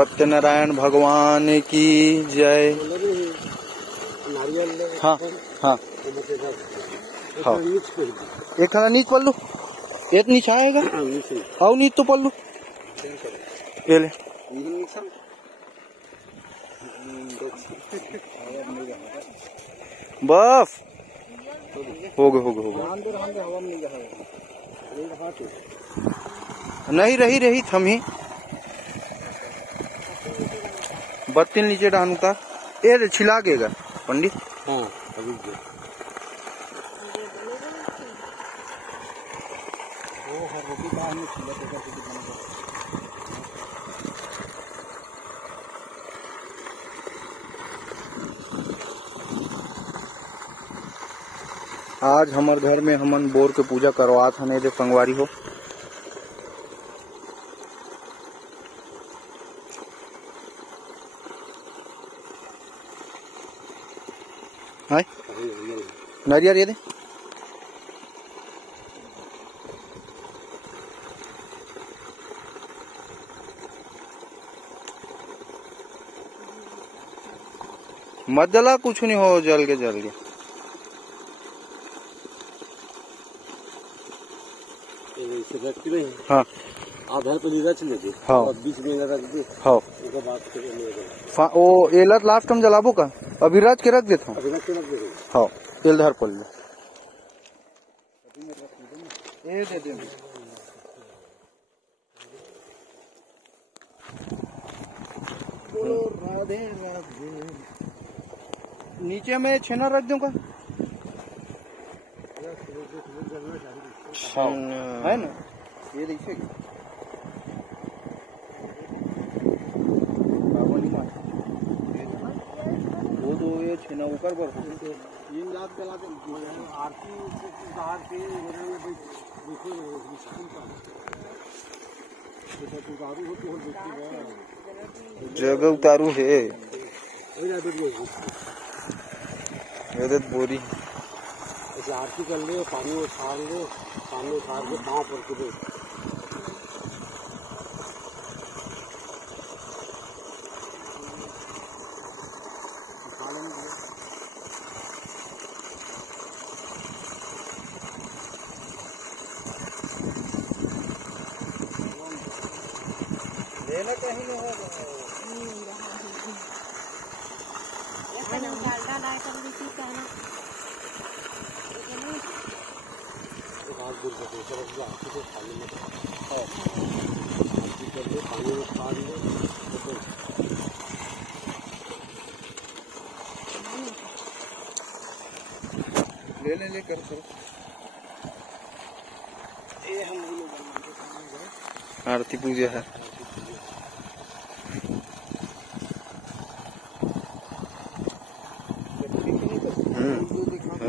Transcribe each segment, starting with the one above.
सत्यनारायण भगवान की जय। हाँ हाँ हाँ, एक नीच पल लो, एक नीच आएगा और नीच तो पल लो ये ले। बस हो गए। नहीं रही थम ही बत्ती नीचे डान उतार ये छिला गेगा पंडित। हाँ अभी आज हमार घर में हमन बोर के पूजा करवात हन जो संगवारी हो। हाय नारियल ये दे। मत जला, कुछ नहीं हो, जल के हाँ आधार पर रच लेते। हाँ बीच में रख दे। हाँ वो एलत लास्ट में जलाबो का अभी रच के रख देता हूँ। हाँ तेल धर पड़ ले दे राधे राधे। नीचे में छेना रख दूंगा है ना, ये देखिए वो तो ये छेना ऊपर पर जगह उतारू है बोरी आरती कर ले, पानी उछाल ले, पानी उछाल के पाँव पर के दे। लेना कहीं नहीं होगा। ले कर ये हम आरती पूजा है।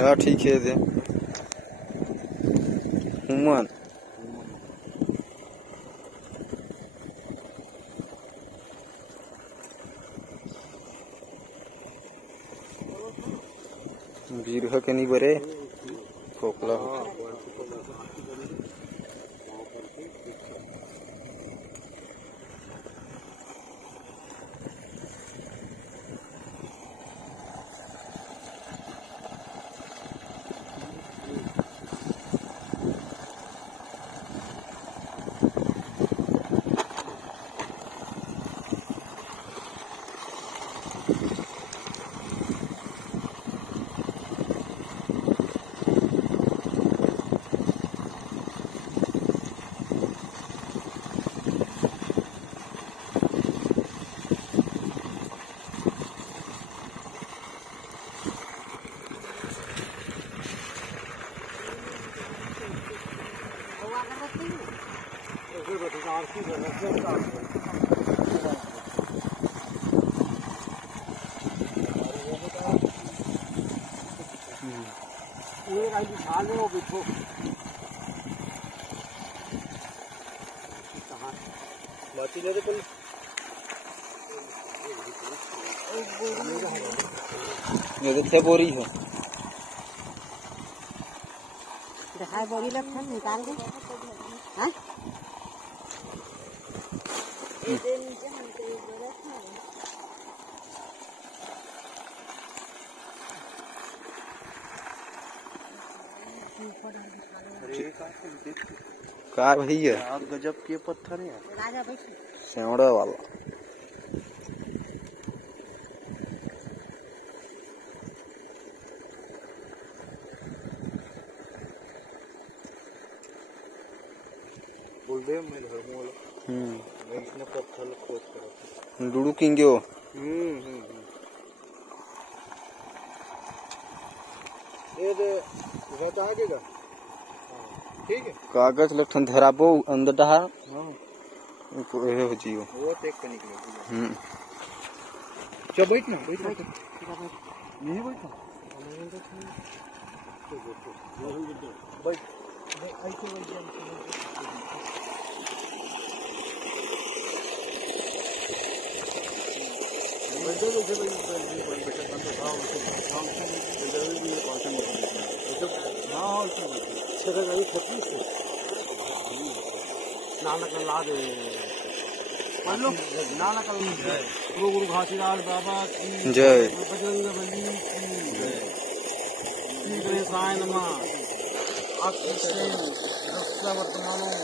हाँ ठीक है दे हुमान बीरह के नहीं बरे खोखला ये तो बोरी है। दिखाई बोरी लग निकाल दे। हाँ का भैया यार गजब के पत्थर है राजा भाई सेवड़ा वाला। बोलदेव में धर्मो वाला मैं इसने पत्थर खोज करा डुडू किंगो ये दे रहता है क्या ठीक है कागज लठन धराबो अंदर डहा को ए हो जियो वो टेक के निकले चल बैठ ना नहीं बैठना बैठ ऐसे नानक ला दे नानक गुरु घासीदास बाबा की जय बजरंग बली की जय श्री गणेशाय नमः। आपकी वर्तमानों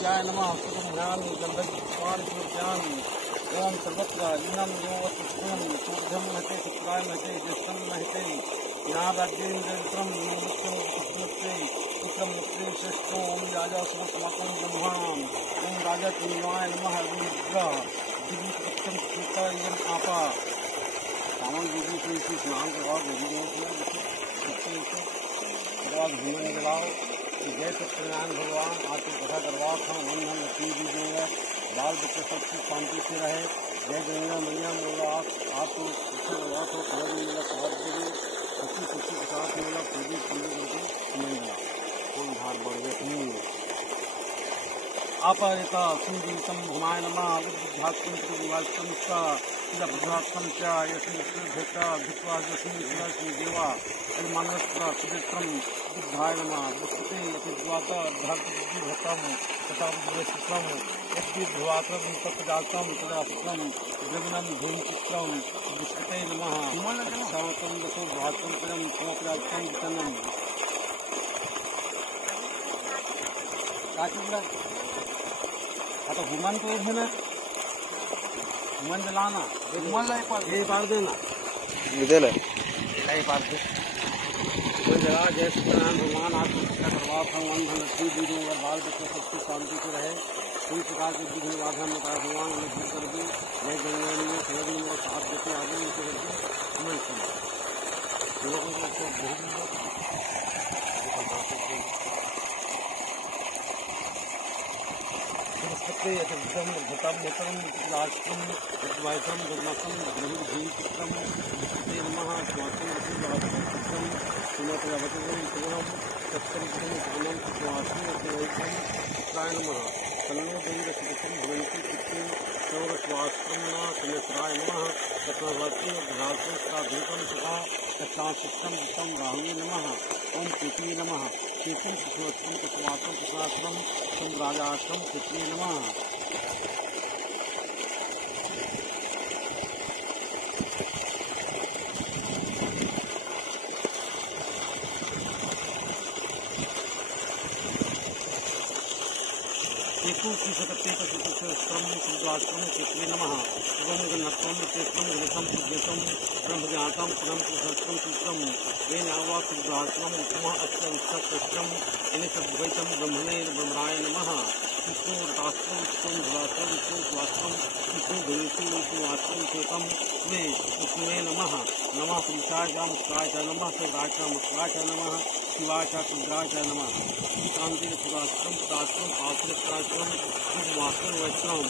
जय नमः ज्ञान ज्ञान ओम सर्वत्र लीनम योगम शूद्धम महते सत्याय महते ज्येष्ठम महते नाराज्येन्द्रम विक्रम मुक्ति श्रेष्ठो ओम राजा समस्माकं ब्रह्माणाम ओम राजा तिन्वाय नमः रुद्र दिव्य सत्यम सीता यम आपा सावन देवी से इसी स्नान करवाओ भूमन जलाओ जय सत्यनारायण भगवान आपकी कथा करवाओ था वन हम लक्ष्मी जी देंगे बाल बच्चे सबकी शांति से रहे। जय गंगा मैया मोला आपको अच्छा करवाओ तो खबर मिला साथ देंगे खुशी खुशी के साथ मिला पूरी पूरी करके मिल गया कौन भाग बढ़ गए अपहृता सुंदीतम भुमाय नमः बुद्धात्म चा बुद्धात्म चा यशा भित्वा यशमी देवा मानवस्त्र सुचित्रम बुद्धाय नमः बुद्धते अतिद्वाता धर्तम तथा बुद्धम यद्वात्रम तत्जातम तदा पुत्रम जगनम धूमचित्रम बुद्धते नमः सावतम दशो भातम परम सोप्राप्तम वितनम तो हुमन तो है ना हुमन जलाना हुमन ये पार देना इधर है कई पार दे कोई जगह जय सत्यनारायण भगवान आपको शिक्षा करवा भगवान लक्ष्मी जी दें और बाल बच्चे सबकी शांति से रहे कोई प्रकार के विघ्न बाधा में कहा भगवान उन्हें दूर कर दे नए गंगा में शहर में मेरा साथ देते आगे नीचे करके हुमन सुना लोगों को एकदम घटम मतम राष्ट्रम वायतम गन्नतम ग्रहित नमः स्वास्थ्य चित्रम सुनतम सुगम सत्सरितम स्वास्थ्य नमः कन्नो दैवसुखम भवन्ति चित्ते सौरस्वास्थ्यम सुमित्राय नमः तत्ववर्ती भ्रातृ साधुकम सुखा तत्साशिष्टम विषम राहुले नमः ओम पृथ्वी नमः केतुम सुखवत्सम कुसुमासम कुशाश्रम सम्राजाश्रम पृथ्वी नमः। शुद्धाश्रम पृथ्वी नमः शुभम गन्नत्वम चेत्रम गणतम पूज्यतम ब्रह्मजातम परम पुरुषोत्तम सूत्रम ये नावा शुद्धाश्रम उपमा अक्षरम इन सद्वैतम ब्रह्मणे ब्रह्मणाय नमः विष्णुव्रताश्रम विष्णु धुराश्रम विष्णु स्वाश्रम विष्णु धुरेशु विष्णुआश्रम चेतम मे विष्णुवे नमः नमः पुरुषाय च मुस्काय च नमः सर्वाय च मुस्काय च नमः शिवाय च शुद्राय च नमः शांति सुराश्रम सुराश्रम आश्रम शुभवाश्रम वैष्णव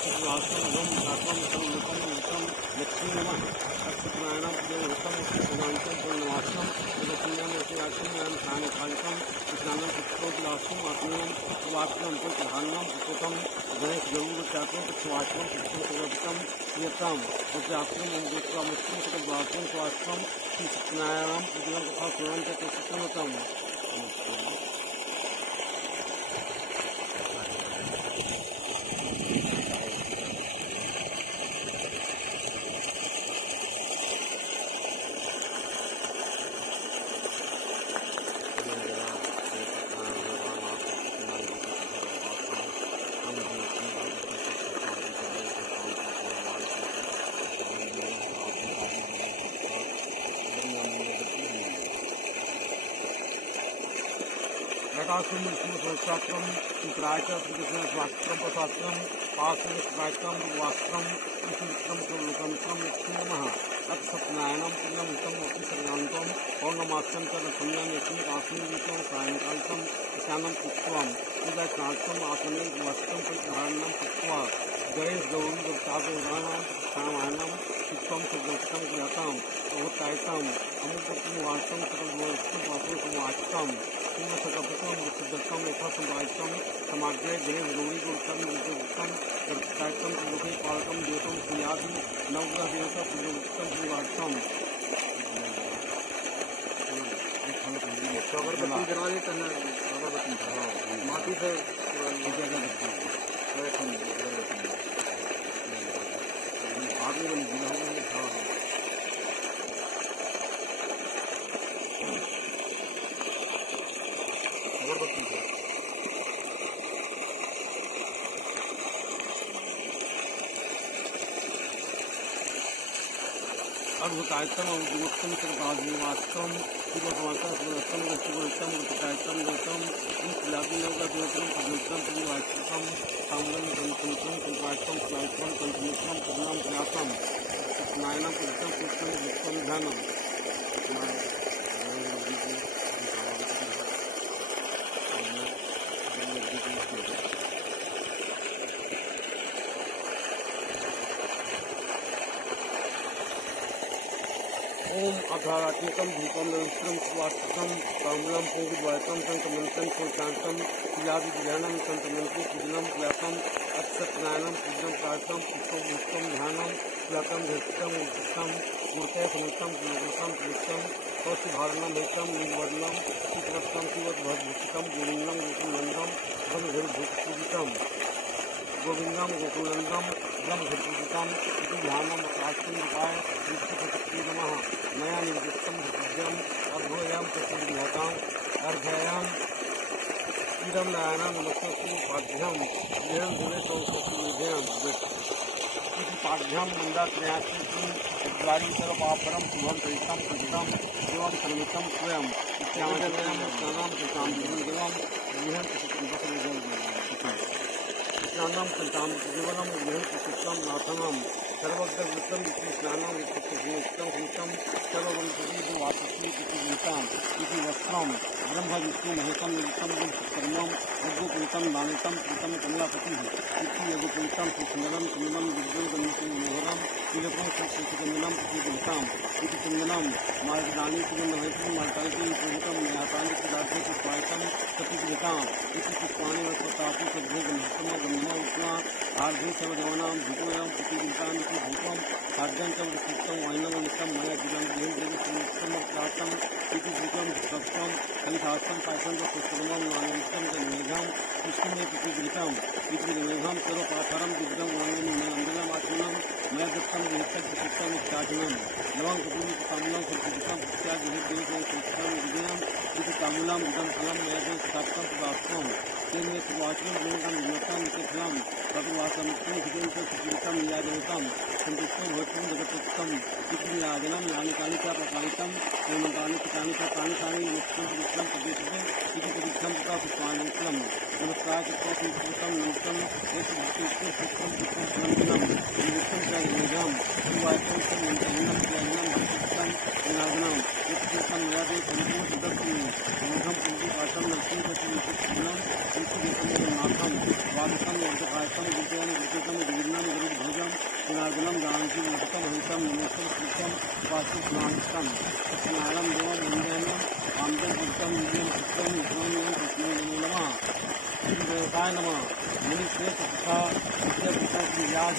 शुभवाश्रम गम शास्त्रम संयुतम युतम लक्ष्मी नमः सत्यनारायण देवतम भगवानतम पूर्णवाश्रम लक्ष्मीनाम आश्रम कानिकालिकम कृष्णानम पुत्रोलाश्रम आत्मीयम वाश्रम प्रधानम पुतम गणेश गरुड़ चात्रम पुष्पाश्रम पुष्पम यतम पुत्राश्रम ओम मुस्लिम सद्वाश्रम स्वाश्रम श्री सत्यनारायण उज्ज्वल तथा स्वयं सत्यमतम। आकाशम सहस्रात्रम चित्राय कृष्ण स्वास्त्रम प्रशास्त्रम पाश्रम शिवायत्रम वास्त्रम विश्वम सर्वलोकंत्रम नमः अथ सत्यनारायणम पुण्यम उत्तम अपि सर्वांतम पौर्णमास्यम च रसम्यम यस्मिन् आस्मिन् विषम सायंकालिकम ईशानम कृत्वाम उदय स्नातम आसने वस्त्रम परिधारणम कृत्वा गणेश गौरी देवतानाम रामायणम चित्तम सुगोष्ठम गृहताम ओतायतम अमुकम वास्तम सर्वोत्तम वासो समाचतम सकपतम वृक्षदत्तम यथा संवादितम समाग्रह गणेश गौरी गुरुतम विद्युत्तम गणतायतम लोके पालकम देवतम सुयादि नवग्रह देवता पूजोत्तम श्रीवास्तम अगरबत्ती जला देते हैं, अगरबत्ती माटी से आगे बन गया अगरबत्ती से अद्भुतायतम अवधूतम सर्वाधिवास्तम शिवसमातम सुरतम रक्षगोतम उत्तायतम गौतम इंद्रलाभिनवगोतम पद्मोत्तम परिवास्तम ताम्रम गणतंत्रम कंपायतम स्वायतम कंठमित्रम पद्मम प्रयासम सत्यनारायणम पुरुषम पुष्पम विश्वम ध्यानम ओम अघारात्मकम धूपम रविश्रम स्वास्थ्यम कामलम पूर्वद्वैतम संतमंत्रम सुशांतम शिलादिध्यानम संतमंत्री पूजनम व्यापम अक्षतनायनम पूजनम प्रार्थम पुष्पम उत्तम ध्यानम व्यापम धृतम उत्तम मूर्तय समुत्तम पुनरुत्तम पुष्टम कौशिभारणम हेतम निर्वर्णम चित्रत्तम शिवद्भूषितम गोविंदम गोकुलनंदम ब्रह्मभूषितम गोविंदम गोकुलंदम ब्रह्मभूषितम ध्यानम आश्रमपाय विष्णुशक्ति नमः नया निर्दिष्टम भुजम अर्घोयम चतुर्विहताम अर्घ्यम इदम नारायण नमस्ते पाठ्यम देहम दिवे सौभ्यम इति पाठ्यम मंदात्रयात्म द्वारी सर्वापरम शुभम चरितम कृतम एवं सर्वितम स्वयं इत्यादि स्नानाम कृताम देवम स्नानम कृताम जीवनम गृहम नाथनम सर्वज्ञवृत्तम स्नानम विष्णुष्टम कृतम सर्वगीताम वस्त्रम ब्रह्म विष्णु महेशम निरुतम कर्मम यज्ञोपीतम नानितम कृतम कमलापति यज्ञोपीतम सुंदरम कुंदम विद्युम गण्यम मनोहरम तिलकम सुचंदनम प्रतिगीताम चंदनम मार्गदानी सुगंधम मार्तालिकी पूजितम न्याताली पदार्थों पुष्पायतम प्रतिगीताम पुष्पाणी वस्त्रतापु सद्भोगम गंधम उत्तमा आर्धे सर्वदेवानां भूतोयम प्रतिगीताम भूतम खाद्यं च वृत्तम वैनम नित्यम मया जिलं देवदेवसम प्राप्तम इति भूतम सप्तम कलिशास्त्रम पायसम च पुष्पमम नानरिष्टम च मेघम पुष्पमे प्रतिगीताम इति मेघम सर्वपाथरम दिव्यम वंदे नंदनम आचमनम मया दत्तम नित्यम पुष्पम इत्याचनम लवंग कुटुंब कामलम प्रतिगीताम इत्यादि देवदेव पुष्पम विजयम इति कामलम इदं फलम मया देव सप्तम प्राप्तम तेन सुवाचनम गुणगम विनोतम इति फलम तदवासमित्तं हितं च सुचितं नियाजनतं संतुष्टं भवतं जगत्तम इति नियाजनं यानि कानि च प्रकारितं हेमन्तानि पितानि च तानि तानि नित्यं पुष्पं प्रदेशे इति प्रदिक्षं तथा पुष्पाञ्जलिं नमस्कार चित्तं संस्कृतं नमस्तं यत् भक्तियुक्तं पुष्पं पुष्पं नित्यं च निजं सुवाचनं च नित्यं ज्ञानं भक्तियुक्तं नियाजनं यत् चित्तं नियाजनं संपूर्ण सुदर्शि मूढं पुण्डिपाठं नरसिंह चित्तं नाथम वादकम यज्ञकायतम विजयम विजयतम विघ्नम गुरुभुजम गुणार्जनम जानकी महतम हितम नमोस्तम कृतम वासुस्नानतम सत्यनारायण देवम वंदनम आमजन भक्तम निजम चित्तम विष्णुम कृष्ण नमः देवताय नमः मुनि श्रेष्ठ तथा विद्या पिता की याद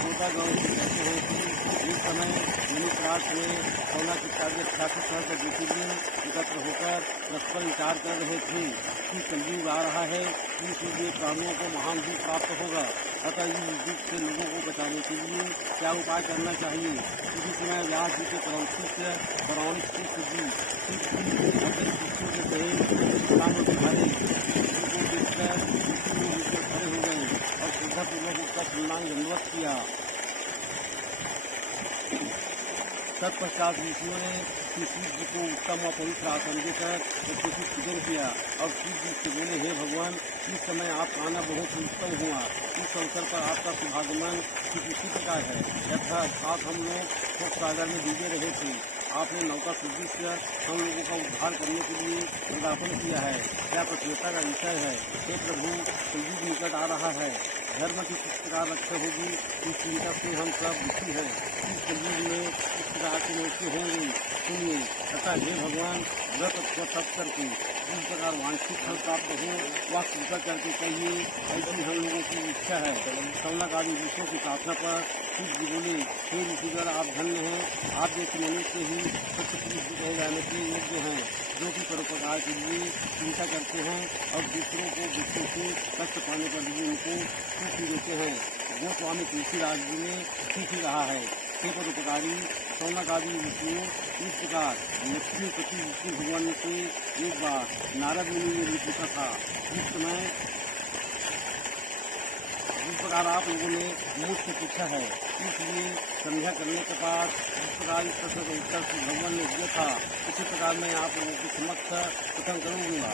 छोटा गाँव कहते हैं कि इस समय मुनि प्रार्थ में सोना की कार्य ठाकुर सहस्त्र ज्योतिर्लिंग एकत्र होकर परस्पर विचार कर रहे थे कि कलयुग आ रहा है, इसलिए प्राणियों को महान दुख प्राप्त होगा। अतः इस दुख से लोगों को बचाने के लिए क्या उपाय करना चाहिए। इसी समय व्यास जी के परम शिष्य पौराणिक शिष्य जी अपने शिष्यों के कहे को दिखाए को देखकर खड़े हो गए और श्रद्धापूर्वक उसका सम्मान दंडवत किया। तत्पश्चात ऋषियों ने कि शिव जी को उत्तम और पवित्र आसन देकर उसको पूजन किया और शिव जी से बोले, हे भगवान, इस समय आपका आना बहुत ही उत्तम हुआ। इस अवसर पर आपका शुभागमन कुछ इसी प्रकार है। अर्थात हम लोग शोक सागर में डूबे रहे थे, आपने नौका सृजित कर हम लोगों का उद्धार करने के लिए पदार्पण किया है। क्या प्रसन्नता का विषय है। हे प्रभु, कलयुग निकट आ रहा है, धर्म की किस प्रकार रक्षा होगी, इस चिंता से हम सब दुखी हैं। इस कलयुग में इस प्रकार की मृत्यु होंगी, सुनिए। तथा हे भगवान, व्रत तप करके जिस प्रकार वांछित फल प्राप्त हो वह कृपा करके कहिए, ऐसी हम लोगों की इच्छा है। सौनक आदि ऋषियों की प्रार्थना पर शिव जी बोले, हे ऋषिगर, आप धन्य हैं। आप जैसे मनुष्य ही सत्य पुरुष कहे जाने के योग्य हैं, जो कि परोपकार के लिए चिंता करते हैं और दूसरों को दुखों से कष्ट पाने पर भी उनको सुखी देते हैं। गोस्वामी तुलसीदास जी ने सीख ही रहा है। हे परोपकारी सौनक आदि ऋषियों, इस प्रकार लक्ष्मीपति विष्णु भगवान से एक बार नारद मुनि ने पूछा था। जिस प्रकार आप लोगों ने मुझसे पूछा है, इसलिए संध्या करने के बाद जिस प्रकार इस प्रश्न का उत्तर से भगवान ने दिया था, उसी प्रकार मैं आप लोगों के समक्ष कथन करूँगा।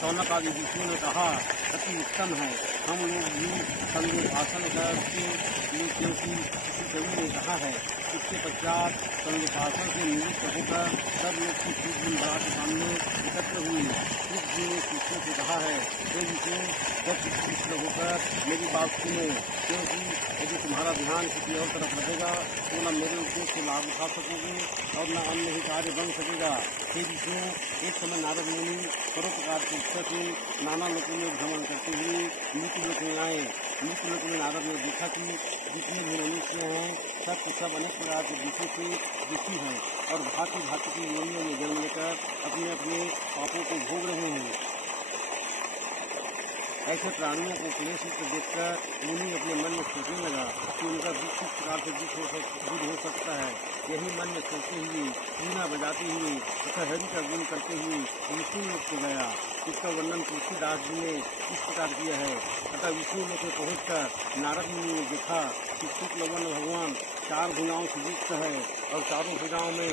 सौनक आदि ऋषियों ने कहा, अति उत्तम है। हम लोग भी संदेह भाषण करके लिए, क्योंकि किसी कवि ने कहा है। इसके पश्चात संदेह भाषण से निवृत्त होकर सब लोग शिव जी महाराज के सामने एकत्र हुए। शिव जी ने शिष्यों से कहा है, हे ऋषियों, जब शिष्य होकर मेरी बात सुनो, क्योंकि यदि तुम्हारा ध्यान किसी और तरफ रहेगा तो न मेरे उद्देश्य से लाभ उठा सकोगे और न अन्य ही कार्य बन सकेगा। हे ऋषियों, एक समय नारद मुनि परोपकार की इच्छा से नाना लोगों में भ्रमण करते हुए मृत्यु लोक में आए। मृत्यु लोक में नारद ने देखा कि जितने भी मनुष्य हैं सब अनेक प्रकार के दुखों से दुखी हैं और भांति भांति की योनियों में जन्म लेकर अपने अपने पापों को भोग रहे हैं। ऐसे प्राणियों को क्लेशित देखकर मुनि अपने मन में सोचने लगा कि उनका दुख किस प्रकार से दूर हो सकता है। यही मन में सोचते हुए, वीणा बजाते हुए तथा हरि का गुण करते हुए विष्णु लोक को गया। इसका वर्णन तुलसीदास जी ने इस प्रकार किया है। तथा विष्णु लोक में पहुंचकर नारद मुनि ने देखा कि शुक्ल वर्ण भगवान 4 भुजाओं से युक्त है और चारों भुजाओं में